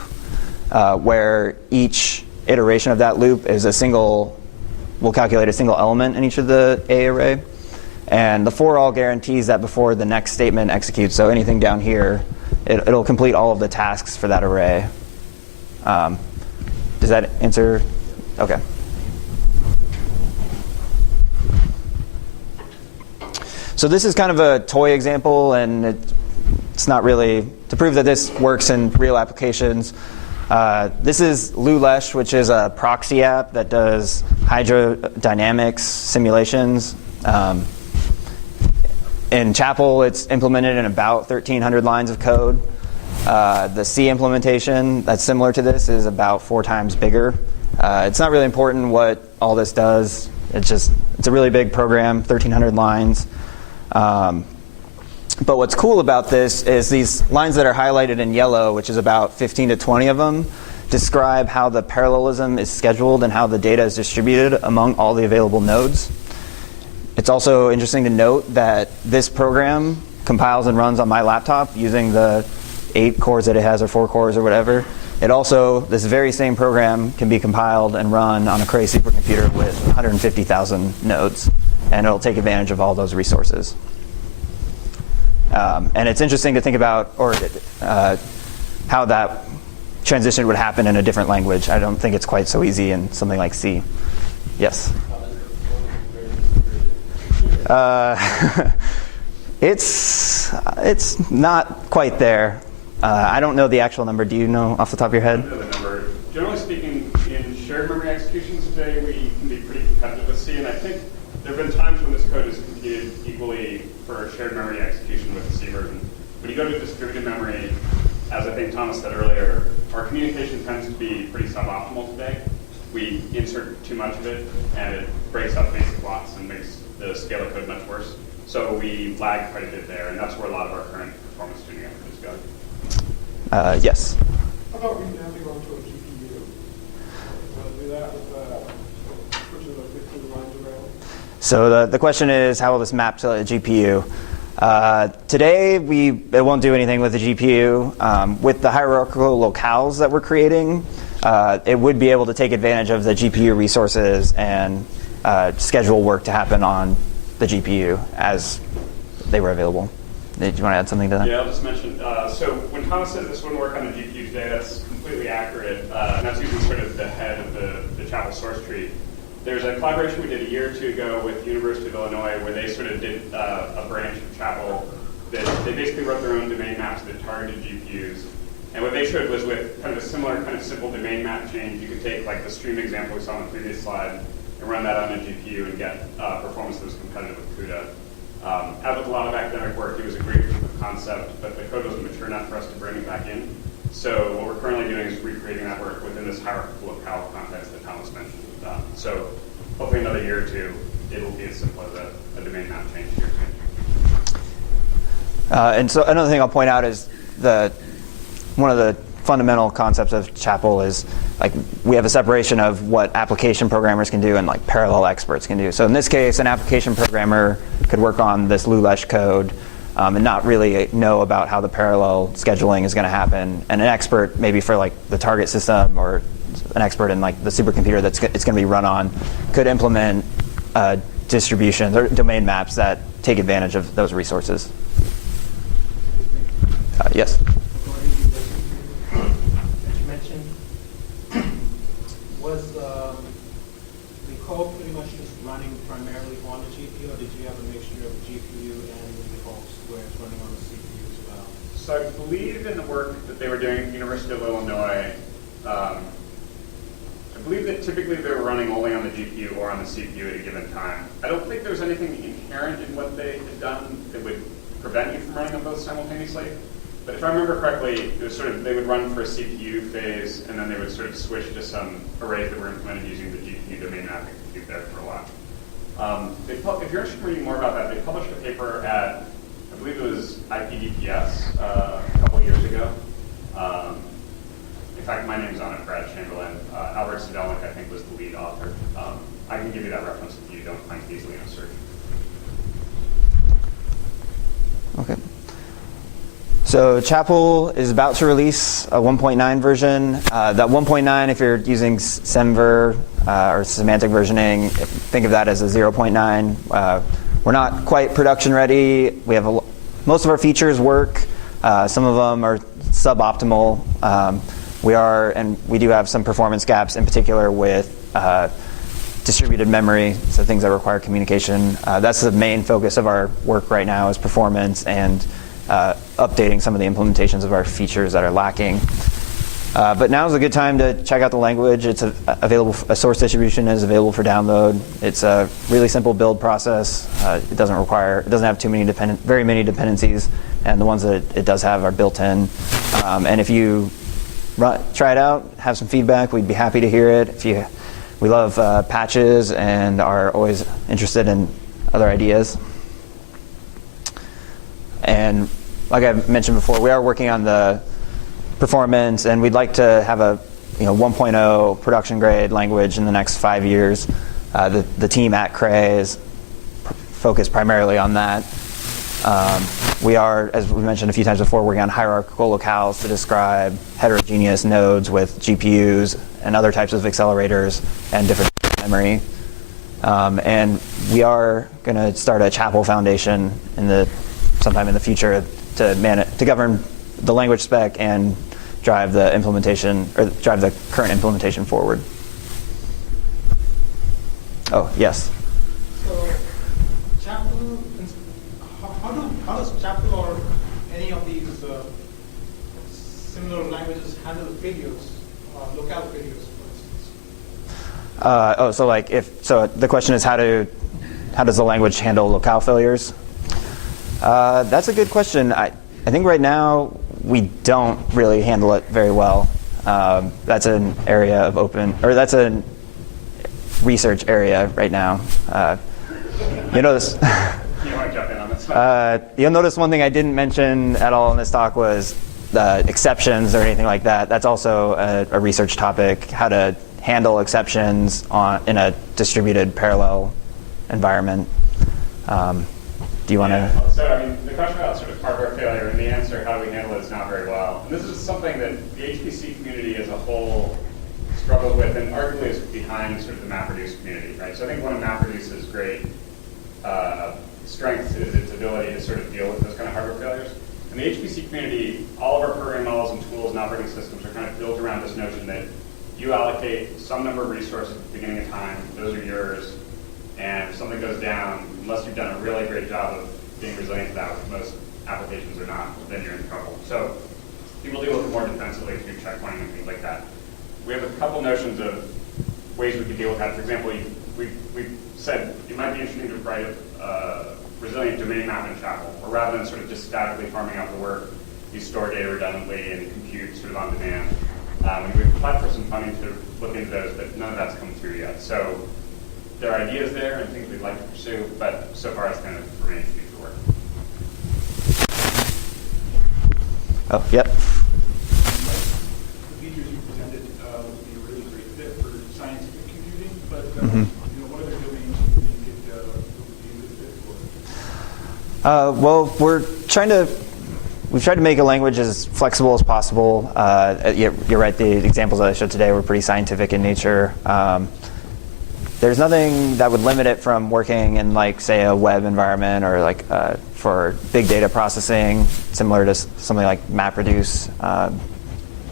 where each iteration of that loop is will calculate a single element in each of the A array. And the for all guarantees that before the next statement executes, so anything down here, it'll complete all of the tasks for that array. Does that answer? Okay. So this is kind of a toy example, and it's not really to prove that this works in real applications. This is Lulesh, which is a proxy app that does hydrodynamics simulations. In Chapel, it's implemented in about 1,300 lines of code. The C implementation that's similar to this is about 4 times bigger. It's not really important what all this does. It's a really big program, 1,300 lines. But what's cool about this is these lines that are highlighted in yellow, which is about 15 to 20 of them, describe how the parallelism is scheduled and how the data is distributed among all the available nodes. It's also interesting to note that this program compiles and runs on my laptop using the 8 cores that it has, or 4 cores or whatever. It also, this very same program can be compiled and run on a Cray supercomputer with 150,000 nodes, and it'll take advantage of all those resources. And it's interesting to think about how that transition would happen in a different language. I don't think it's quite so easy in something like C. Yes? It's not quite there. I don't know the actual number. Do you know off the top of your head? I don't know the number. Generally speaking, in shared memory executions today, we can be pretty competitive with C, and I think there have been times when this code is computed equally for shared memory execution with the C version. When you go to distributed memory, as I think Thomas said earlier, our communication tends to be pretty suboptimal today. We insert too much of it, and it breaks up basic blocks and makes the scale of code much worse. So we lag quite a bit there, and that's where a lot of our current performance tuning effort is going. Yes. How about remapping onto a GPU? Want to do that with switching like 15 lines around? So the question is, how will this map to a GPU? Today, it won't do anything with the GPU. With the hierarchical locales that we're creating, it would be able to take advantage of the GPU resources and schedule work to happen on the GPU as they were available. Did you want to add something to that? Yeah, I'll just mention. So when Thomas says this wouldn't work on the GPU today, that's completely accurate. And that's using sort of the head of the Chapel source tree. There's a collaboration we did a year or two ago with the University of Illinois where they sort of did a branch of Chapel that they basically wrote their own domain maps that targeted GPUs. And what they showed was with kind of a similar kind of simple domain map change, you could take like the stream example we saw on the previous slide and run that on a GPU and get performance that was competitive with CUDA. As with a lot of academic work, it was a great proof of concept, but the code wasn't mature enough for us to bring it back in. So what we're currently doing is recreating that work within this hierarchical locale context that Thomas mentioned. So hopefully another year or two, it will be as simple as a domain map change here. And so another thing I'll point out is one of the fundamental concepts of Chapel is like we have a separation of what application programmers can do and like parallel experts can do. So in this case, an application programmer could work on this Lulesh code and not really know about how the parallel scheduling is going to happen. And an expert, maybe for like the target system or an expert in like the supercomputer that's it's going to be run on, could implement distributions or domain maps that take advantage of those resources. Yes. That you mentioned, was the code pretty much just running primarily on the GPU, or did you have a mixture of GPU and the host where it's running on the CPU as well? So I believe in the work that they were doing at the University of Illinois, I believe that typically they were running only on the GPU or on the CPU at a given time. I don't think there's anything inherent in what they had done that would prevent you from running them both simultaneously. But if I remember correctly, it was sort of, they would run for a CPU phase, and then they would sort of switch to some arrays that were implemented using the GPU domain mapping compute there for a while. If you're interested in reading more about that, they published a paper at, I believe it was IPDPS a couple years ago. In fact, my name's on it, Brad Chamberlain. Albert Sedelnik, I think, was the lead author. I can give you that reference if you don't find it easily in a search. Okay. So Chapel is about to release a 1.9 version. That 1.9, if you're using SEMVer or semantic versioning, think of that as a 0.9. We're not quite production ready. We have most of our features work. Some of them are suboptimal. We do have some performance gaps, in particular with distributed memory, so things that require communication. That's the main focus of our work right now, is performance and updating some of the implementations of our features that are lacking. But now is a good time to check out the language. It's available. A source distribution is available for download. It's a really simple build process. It doesn't have very many dependencies, and the ones that it does have are built in. And if you try it out, have some feedback, we'd be happy to hear it. We love patches and are always interested in other ideas. And like I mentioned before, we are working on the performance, and we'd like to have a 1.0 production grade language in the next 5 years. The team at Cray is focused primarily on that. We are, as we mentioned a few times before, working on hierarchical locales to describe heterogeneous nodes with GPUs and other types of accelerators and different memory. And we are going to start a Chapel Foundation sometime in the future to govern the language spec and drive the implementation, or drive the current implementation forward. Oh, yes. So, Chapel, how does Chapel or any of these similar languages handle failures, locale failures, for instance? So the question is how does the language handle locale failures? That's a good question. I think right now we don't really handle it very well. That's an area of that's a research area right now. You'll notice. You want to jump in on this? You'll notice one thing I didn't mention at all in this talk was the exceptions or anything like that. That's also a research topic, how to handle exceptions in a distributed parallel environment. Do you want to? So, I mean, the question about sort of hardware failure and the answer, how do we handle it, is not very well. And this is something that the HPC community as a whole struggled with, and arguably is behind sort of the MapReduce community, right? So I think one of MapReduce's great strengths is its ability to sort of deal with those kind of hardware failures. In the HPC community, all of our programming models and tools and operating systems are kind of built around this notion that you allocate some number of resources at the beginning of time, those are yours, and if something goes down, unless you've done a really great job of being resilient to that, which most applications are not, then you're in trouble. So people deal with it more defensively through checkpointing and things like that. We have a couple notions of ways we could deal with that. For example, we said it might be interesting to write a resilient domain map in Chapel, or rather than sort of just statically farming out the work, you store data redundantly and compute sort of on demand. We've applied for some funding to look into those, but none of that's come through yet. So there are ideas there and things we'd like to pursue, but so far it's kind of remained future work. Oh, yep. The features you presented would be a really great fit for scientific computing, but what other domains do you think it would be a good fit Well, we've tried to make a language as flexible as possible. You're right, the examples that I showed today were pretty scientific in nature. There's nothing that would limit it from working in, like, say, a web environment or like for big data processing, similar to something like MapReduce.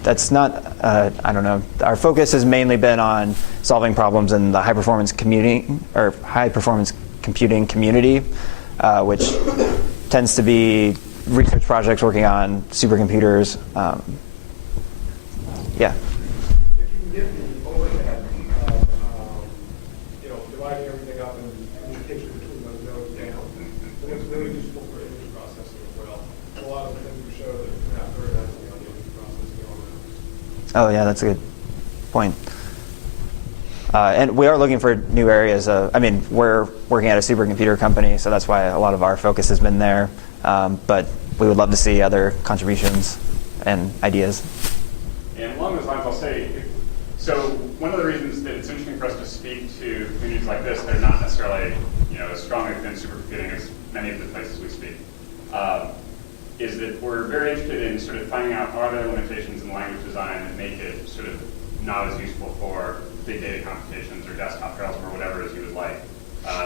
That's not, I don't know. Our focus has mainly been on solving problems in the high-performance computing community, which tends to be research projects working on supercomputers. Yeah. If you can get the overhead of, dividing everything up and communication between those nodes down, then it's really useful for image processing as well. A lot of the things you showed that map very nicely on the image processing elements. Oh, yeah, that's a good point. And we are looking for new areas. We're working at a supercomputer company, so that's why a lot of our focus has been there. But we would love to see other contributions and ideas. And along those lines, I'll say, so one of the reasons that it's interesting for us to speak to communities like this, they're not necessarily as strongly within supercomputing as many of the places we speak, is that we're very interested in sort of finding out are there limitations in language design that make it sort of not as useful for big data computations or desktop parallelism or whatever it is you would like.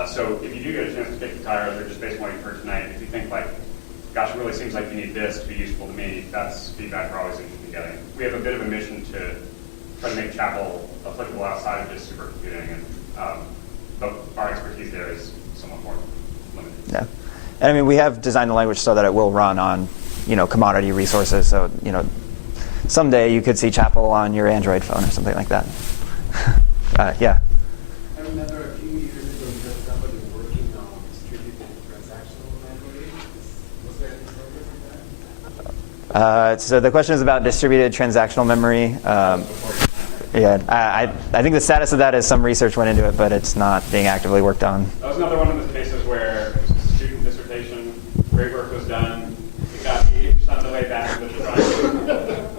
So if you do get a chance to take the tires, or just based on what you've heard tonight, if you think like, gosh, it really seems like you need this to be useful to me, that's feedback we're always interested in getting. We have a bit of a mission to try to make Chapel applicable outside of just supercomputing, and but our expertise there is somewhat more limited. Yeah, and we have designed the language so that it will run on, commodity resources. So, someday you could see Chapel on your Android phone or something like that. Yeah. I remember a few years ago you had somebody working on distributed transactional memory. Was there any progress on that? So the question is about distributed transactional memory. Yeah, I think the status of that is some research went into it, but it's not being actively worked on. That was another one of those cases where it was a student dissertation, great work was done, it got 80% of the way back to the design,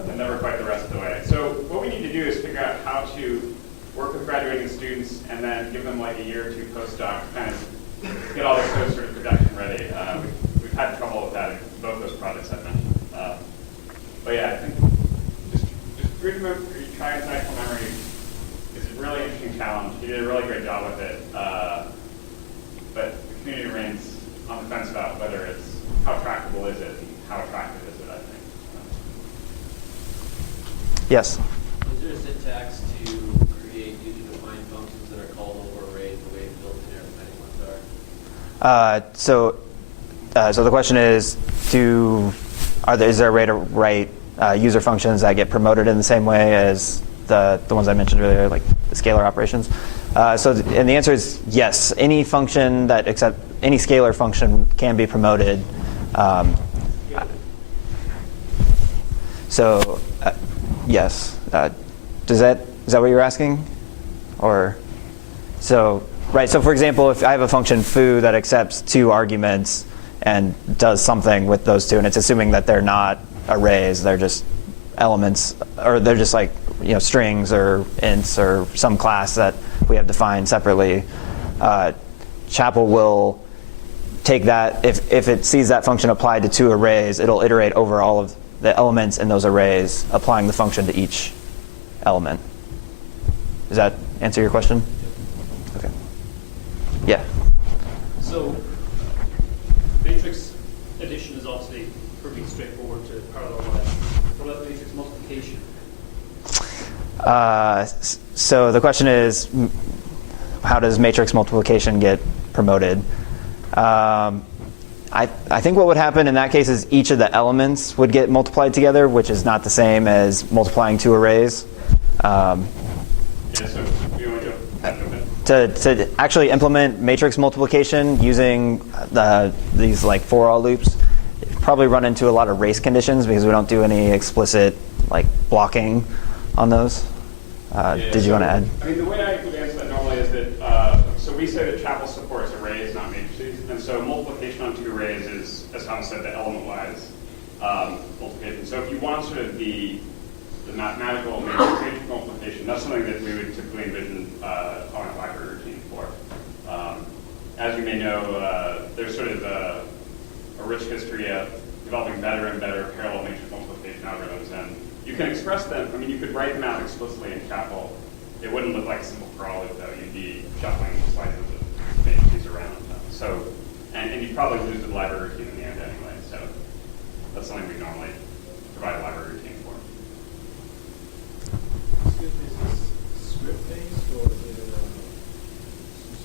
and never quite the rest of the way. So what we need to do is figure out how to work with graduating students and then give them like a year or two postdoc to kind of get all their code sort of production ready. We've had trouble with that in both those projects I've mentioned. But yeah, I think distributed transactional memory is a really interesting challenge. You did a really great job with it. But the community remains on the fence about whether it's how tractable is it and how attractive is it, I think. Yes? Is there a syntax to create user-defined functions that are called over arrays the way built-in arithmetic ones are? So the question is, is there a way to write user functions that get promoted in the same way as the ones I mentioned earlier, like the scalar operations? And the answer is yes. Any function that any scalar function can be promoted. Yes. Is that what you're asking? Right. So for example, if I have a function foo that accepts 2 arguments and does something with those 2, and it's assuming that they're not arrays, they're just elements, or they're just like strings or ints or some class that we have defined separately. Chapel will take that, if it sees that function applied to 2 arrays, it'll iterate over all of the elements in those arrays, applying the function to each element. Does that answer your question? Okay. Yeah. So matrix addition is obviously pretty straightforward to parallelize. What about matrix multiplication? So the question is, how does matrix multiplication get promoted? I think what would happen in that case is each of the elements would get multiplied together, which is not the same as multiplying 2 arrays. To actually implement matrix multiplication using these like for all loops, probably run into a lot of race conditions because we don't do any explicit like blocking on those. Did you want to add? The way I would answer that normally is that so we say that Chapel supports arrays, not matrices, and so multiplication on 2 arrays is, as Thomas said, the element-wise multiplication. So if you want sort of the mathematical matrix multiplication, that's something that we would typically envision on a library routine for. As you may know, there's sort of rich history of developing better and better parallel matrix multiplication algorithms. And you can express them, I mean, you could write them out explicitly in Chapel. It wouldn't look like a simple parallel loop, though. You'd be shuffling slices of matrices around. So, and you'd probably lose the library routine in the end anyway. So that's something we normally provide a library routine for. Excuse me, is this script-based or is it some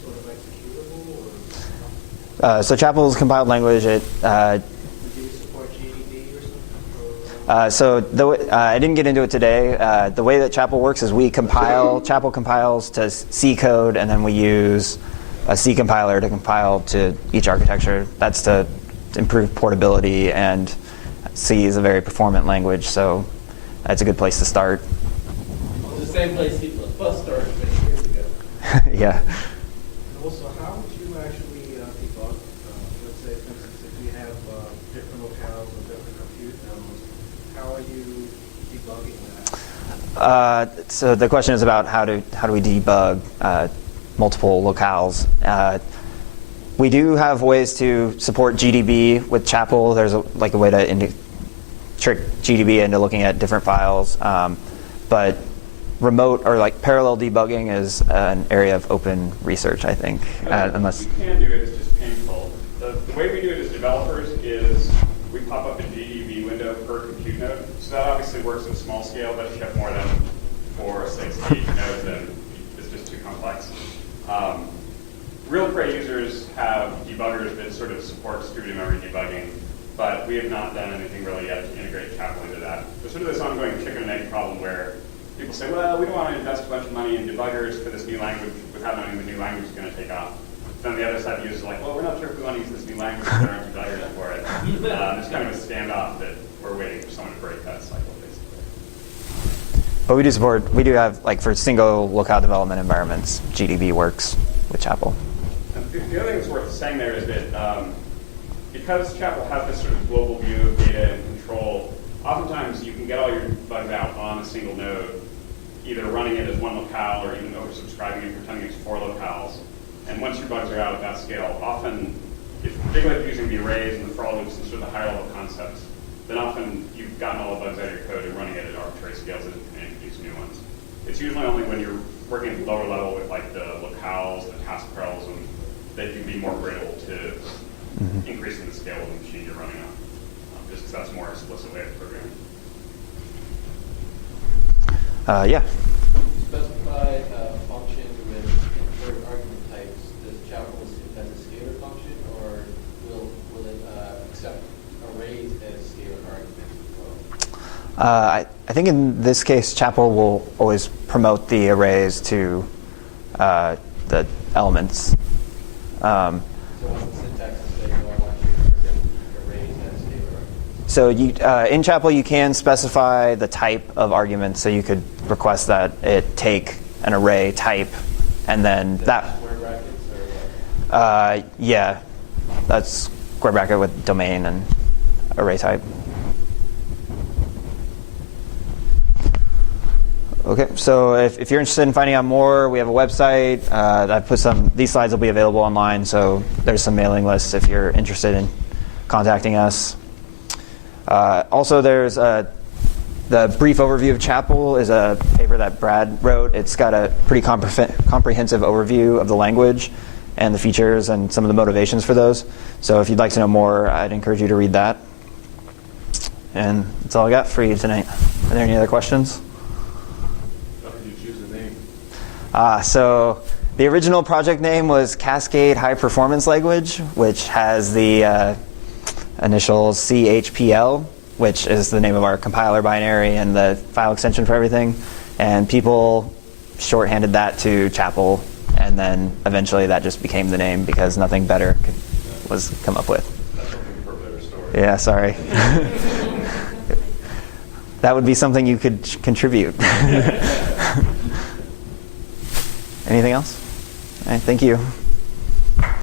sort of executable? Or So Chapel's compiled language. It do you support GDB or something? I didn't get into it today. The way that Chapel works is we compile. Chapel compiles to C code, and then we use a C compiler to compile to each architecture. That's to improve portability, and C is a very performant language, so that's a good place to start. It's the same place C++ started many years ago. Yeah. And also, how would you actually debug? Let's say, for instance, if you have different locales or different compute nodes, how are you debugging that? So the question is about how do we debug multiple locales. We do have ways to support GDB with Chapel. There's a way to trick GDB into looking at different files. But remote or parallel debugging is an area of open research, I think. Unless you can do it, it's just painful. The way we do it as developers is we pop up a GDB window per compute node. So that obviously works at small scale, but if you have more than 4 or 6 nodes, then it's just too complex. Real Cray users have debuggers that sort of support distributed memory debugging, but we have not done anything really yet to integrate Chapel into that. There's sort of this ongoing chicken and egg problem where people say, well, we don't want to invest a bunch of money in debuggers for this new language without knowing the new language is going to take off. Then the other side of users are like, well, we're not sure if we want to use this new language, there aren't debuggers for it. It's kind of a standoff that we're waiting for someone to break that cycle, basically. But we do have, for single locale development environments, GDB works with Chapel. And the other thing that's worth saying there is that because Chapel has this sort of global view of data and control, oftentimes you can get all your bugs out on a single node, either running it as one locale or even oversubscribing and pretending it's 4 locales. And once your bugs are out at that scale, often, particularly if you're using the arrays and the for all loops and sort of the higher level concepts, then often you've gotten all the bugs out of your code and running it at arbitrary scales and introduce new ones. It's usually only when you're working at the lower level with the locales, the task parallelism, that you'd be more able to increasing the scale of the machine you're running on, just because that's a more explicit way of programming. Yeah. Specify a function with inferred argument types. Does Chapel assume that's a scalar function, or will it accept arrays as scalar arguments as well? I think in this case, Chapel will always promote the arrays to the elements. So what's the syntax to say, I want you to present arrays as scalar arguments? So in Chapel, you can specify the type of argument. So you could request that it take an array type, and then that. Square brackets or what? Yeah, that's square bracket with domain and array type. Okay, so if you're interested in finding out more, we have a website. I've put these slides will be available online, so there's some mailing lists if you're interested in contacting us. Also, there's the brief overview of Chapel is a paper that Brad wrote. It's got a pretty comprehensive overview of the language and the features and some of the motivations for those. So if you'd like to know more, I'd encourage you to read that. And that's all I got for you tonight. Are there any other questions? So the original project name was Cascade High Performance Language, which has the initials CHPL, which is the name of our compiler binary and the file extension for everything. And people shorthanded that to Chapel, and then eventually that just became the name because nothing better was come up with. That's something for a better story. Yeah, sorry. That would be something you could contribute. Anything else? All right, thank you.